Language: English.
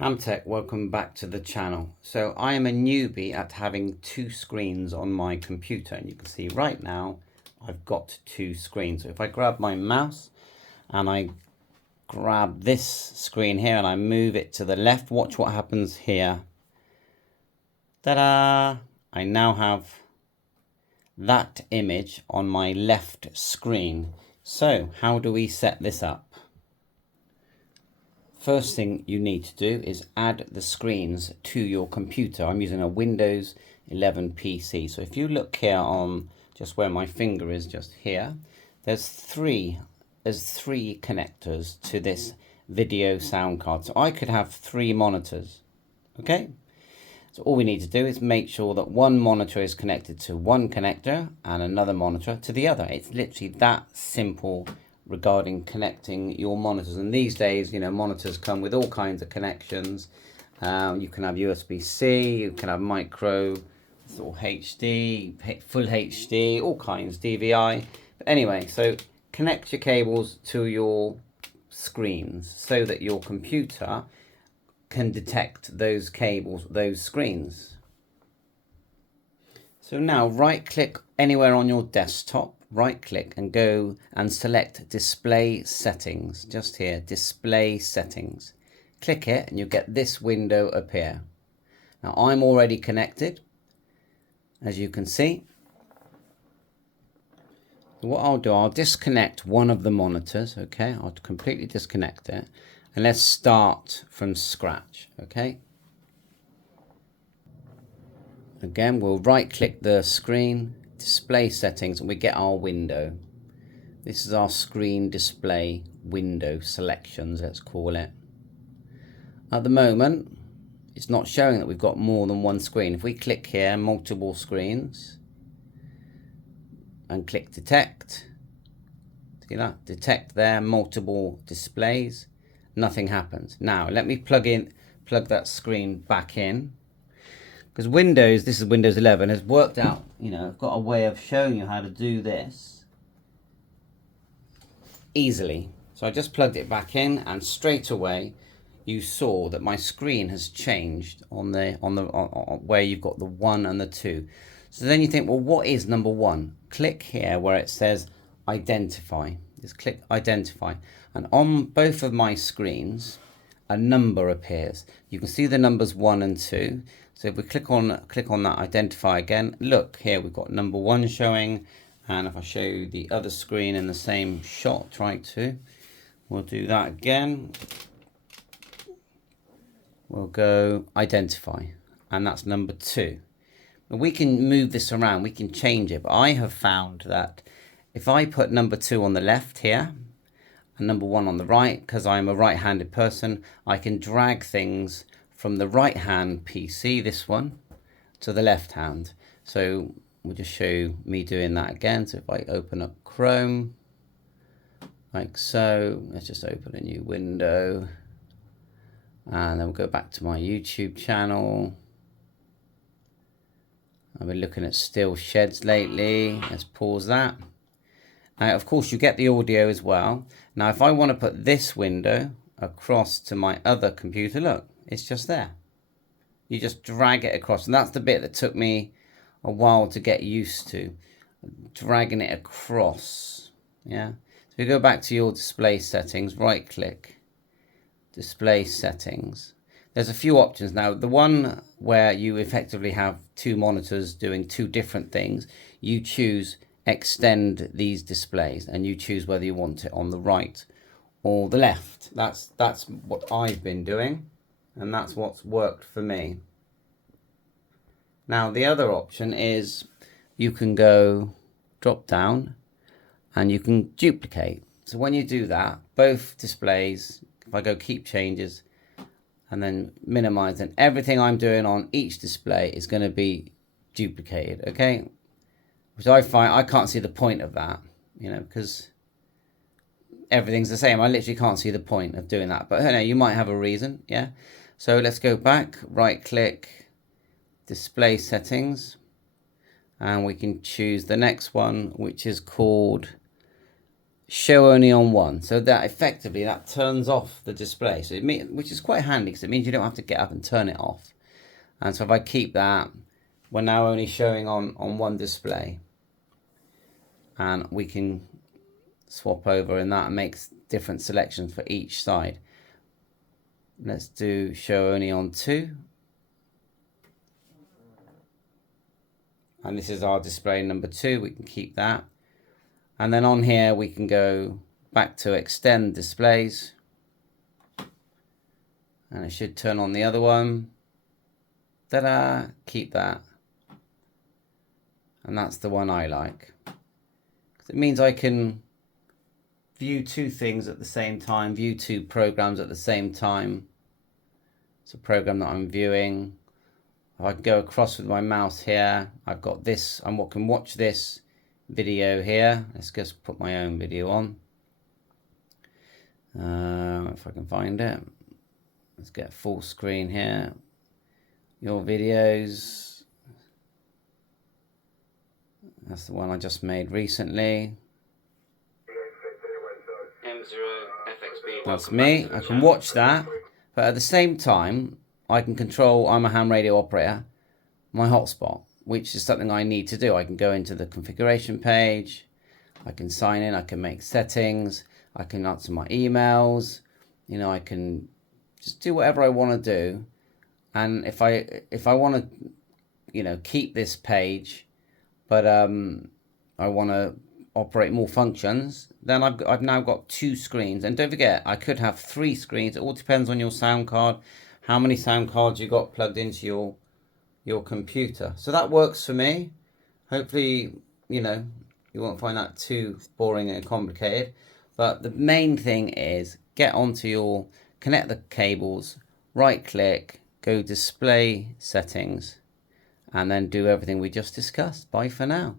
Hamtech, welcome back to the channel. So I am a newbie at having two screens on my computer, and you can see right now I've got two screens. So if I grab my mouse and I grab this screen here and I move it to the left, watch what happens here. Ta-da! I now have that image on my left screen. So how do we set this up? First thing you need to do is add the screens to your computer. I'm using a Windows 11 PC. So if you look here on just where my finger is, just here, there's three connectors to this video sound card. So I could have three monitors. Okay. So all we need to do is make sure that one monitor is connected to one connector and another monitor to the other. It's literally that simple regarding connecting your monitors. And these days, you know, monitors come with all kinds of connections. You can have USB-C, you can have micro, or HD, full HD, all kinds, DVI. But anyway, so connect your cables to your screens so that your computer can detect those cables, those screens. So now right click anywhere on your desktop, right click and go and select display settings. Just here, display settings. Click it and you'll get this window appear. Now I'm already connected, as you can see. What I'll do, I'll disconnect one of the monitors, okay? I'll completely disconnect it. And let's start from scratch, okay? Again, we'll right click the screen, display settings, and we get our window. This is our screen display window selections, let's call it. At the moment, it's not showing that we've got more than one screen. If we click here, multiple screens, and click detect, see that? Detect there, multiple displays, nothing happens. Now, let me plug that screen back in. Because Windows, this is Windows 11, has worked out, you know, I've got a way of showing you how to do this easily. So I just plugged it back in and straight away you saw that my screen has changed on where you've got the 1 and the 2. So then you think, well, what is number 1? Click here where it says identify. Just click identify. And on both of my screens, a number appears. You can see the numbers 1 and 2. So if we click on that identify again, look here, we've got number 1 showing. And if I show you the other screen in the same shot, try to, we'll do that again. We'll go identify, and that's number 2. We can move this around, we can change it, but I have found that if I put number 2 on the left here and number 1 on the right, because I'm a right-handed person, I can drag things from the right-hand PC, this one, to the left hand. So we'll just show me doing that again. So if I open up Chrome, like so, let's just open a new window. And then we'll go back to my YouTube channel. I've been looking at still sheds lately. Let's pause that. Now, of course, you get the audio as well. Now, if I want to put this window across to my other computer, look, it's just there. You just drag it across. And that's the bit that took me a while to get used to, dragging it across. Yeah. So you go back to your display settings, right click, display settings. There's a few options now. The one where you effectively have two monitors doing two different things, you choose extend these displays and you choose whether you want it on the right or the left. That's what I've been doing, and that's what's worked for me. Now the other option is you can go drop down and you can duplicate. So when you do that, both displays, if I go keep changes and then minimize, then everything I'm doing on each display is going to be duplicated, okay? Which I find I can't see the point of that, you know, because everything's the same. I literally can't see the point of doing that, but you know, you might have a reason, yeah? So let's go back, right click, display settings, and we can choose the next one, which is called show only on one. So that effectively that turns off the display. So which is quite handy because it means you don't have to get up and turn it off. And so if I keep that, we're now only showing on one display. And we can swap over, and that makes different selections for each side. Let's do show only on 2. And this is our display number 2. We can keep that. And then on here, we can go back to extend displays. And it should turn on the other one. Ta-da! Keep that. And that's the one I like. It means I can view 2 things at the same time, view 2 programs at the same time. It's a program that I'm viewing. If I can go across with my mouse here, I've got this, I can watch this video here. Let's just put my own video on. If I can find it. Let's get full screen here. Your videos. That's the one I just made recently. That's me. I can watch that, but at the same time, I can control, I'm a ham radio operator, my hotspot, which is something I need to do. I can go into the configuration page, I can sign in, I can make settings, I can answer my emails, you know, I can just do whatever I want to do. And if I want to, you know, keep this page, but I want to operate more functions, then I've now got 2 screens. And don't forget, I could have 3 screens. It all depends on your sound card, how many sound cards you got plugged into your computer. So that works for me. Hopefully, you know, you won't find that too boring and complicated. But the main thing is get onto connect the cables, right click, go display settings, and then do everything we just discussed. Bye for now.